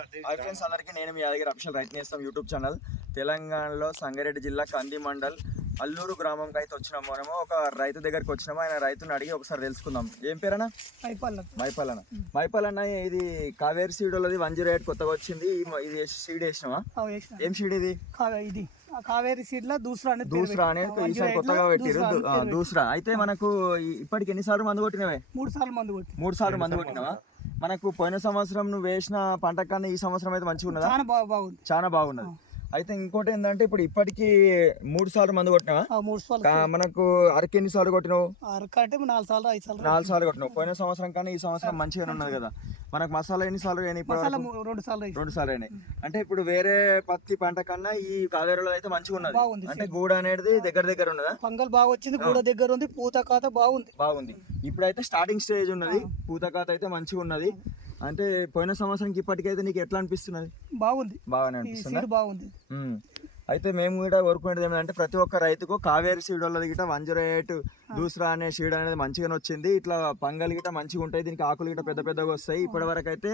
Hi friends అందరికీ నేను మీ Yadagiri official రైతు నేస్తాం యూట్యూబ్ ఛానల్. తెలంగాణలో సంగారెడ్డి జిల్లా కంది మండల్ అల్లూరు గ్రామంకి అయితే వచ్చినాము మనము. ఒక రైతు దగ్గరికి వచ్చినాము ఆయన రైతుని అడిగి ఒకసారి తెలుసుకుందాం. ఏం పేరన్నా? మైపల్లన మైపల్లన్న ఇది కావేరి సీడ్ వాళ్ళది వన్ జీరో ఎయిట్ కొత్తగా వచ్చింది. ఈ- ఇది సీడ్ వేసినావా? ఏం సీడ్ ఇది? కావే ఇది. ఆ కావేరి సీడ్లో దూసరా అనేది దూసరా అని పెట్టింది. ఈసారి కొత్తగా పెట్టిరు దూసరా అయితే మనకు ఇప్పటికి ఎన్నిసార్లు మందు కొట్టినవే? మూడు సార్లు మందు కొట్టి మూడు సార్లు మందు కొట్టినావా? మనకు పోయిన సంవత్సరం నువ్వు వేసిన పంట కన్నా ఈ సంవత్సరం అయితే మంచిగా ఉన్నదా చాలా బాగా బాగుంది. చాలా బాగున్నది. అయితే ఇంకోటి ఏంటంటే ఇప్పుడు ఇప్పటికి మూడు సార్లు మందు కొట్టినావా? ఆ మూడు సార్లు మనకు అరకి ఎన్ని సార్లు కొట్టినావు? అరక అంటే నాలుగు సార్లు ఐదు సార్లు నాలుగు సార్లు కొట్టినావు. పోయిన సంవత్సరం కానీ ఈ సంవత్సరం మంచిగానే ఉన్నది కదా. మనకు మసాలా ఎన్ని సార్లు అయినాయి రెండు సార్లు. రెండు సార్లు అయినాయి. అంటే ఇప్పుడు వేరే పత్తి పంట కన్నా ఈ కావేరీలో అయితే మంచిగా ఉన్నది. అంటే గూడ అనేది దగ్గర దగ్గర ఉన్నదా? పంగల్ బాగా వచ్చింది గూడ దగ్గర ఉంది పూత కాత బాగుంది. బాగుంది. ఇప్పుడైతే స్టార్టింగ్ స్టేజ్ ఉన్నది. పూతకాత అయితే మంచిగా ఉన్నది. అంటే పోయిన సంవత్సరంకి ఇప్పటికైతే నీకు ఎట్లా అనిపిస్తున్నది? బాగుంది. బాగానే అనిపిస్తుందా? బాగుంది. అయితే మేము కూడా కోరుకునేది ఏంటంటే ప్రతి ఒక్క రైతుకు కావేరి సీడ్ వాళ్ళది గిట్ట వన్ జీరో ఎయిట్ దూసరా అనే సీడ్ అనేది మంచిగానే వచ్చింది. ఇట్లా పంగల్ గిట్ట మంచిగా ఉంటాయి. దీనికి ఆకులు గిట్ట పెద్ద పెద్దగా వస్తాయి. ఇప్పటి వరకు అయితే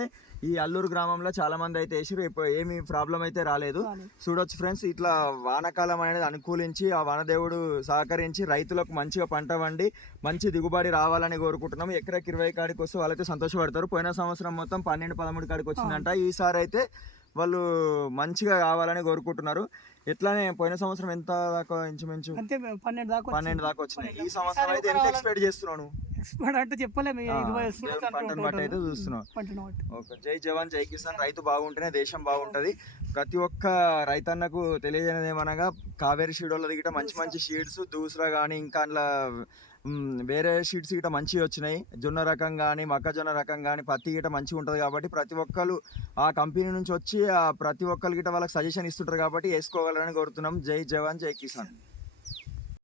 ఈ అల్లూరు గ్రామంలో చాలా మంది అయితే వేసారు ఇప్పుడు ఏమి ప్రాబ్లం అయితే రాలేదు. రాలేదు. చూడొచ్చు ఫ్రెండ్స్ ఇట్లా వానాకాలం అనేది అనుకూలించి ఆ వనదేవుడు సహకరించి రైతులకు మంచిగా పంట వండి మంచి దిగుబడి రావాలని కోరుకుంటున్నాం ఎకరాకి ఇరవై కాడికి వస్తే వాళ్ళైతే సంతోషపడతారు. పోయిన సంవత్సరం మొత్తం పన్నెండు పదమూడు కాడికి వచ్చిందంట. ఈసారి అయితే వాళ్ళు మంచిగా కావాలని కోరుకుంటున్నారు. ఎట్లానే పోయిన సంవత్సరం ఎంత దాకా ఇంచుమించు? పన్నెండు దాకా పన్నెండు దాకా వచ్చినాయి ఈ సంవత్సరం అయితే ఎంత ఎక్స్పెక్ట్ చేస్తున్నాను అంటే చెప్పలేము. పంటను బట్టి అయితే చూస్తున్నాం. ఓకే. జై జవాన్ జై కిసాన్. రైతు బాగుంటేనే దేశం బాగుంటది. ప్రతి ఒక్క రైతన్నకు తెలియజేయనిది ఏమనగా కావేరి షీడోళ్ళ గిట్ట మంచి మంచి షీడ్స్ దూసరా కానీ ఇంకా అందులో వేరే షీడ్స్ గిట్ట మంచివి వచ్చినాయి. జొన్న రకం కానీ మొక్కజొన్న రకం కానీ పత్తి గిట్ట మంచిగా ఉంటుంది కాబట్టి ప్రతి ఒక్కరు ఆ కంపెనీ నుంచి వచ్చి ఆ ప్రతి ఒక్కరు గిట్ట వాళ్ళకి సజెషన్ ఇస్తుంటారు కాబట్టి వేసుకోవాలని కోరుతున్నాం. జై జవాన్ జై కిసాన్.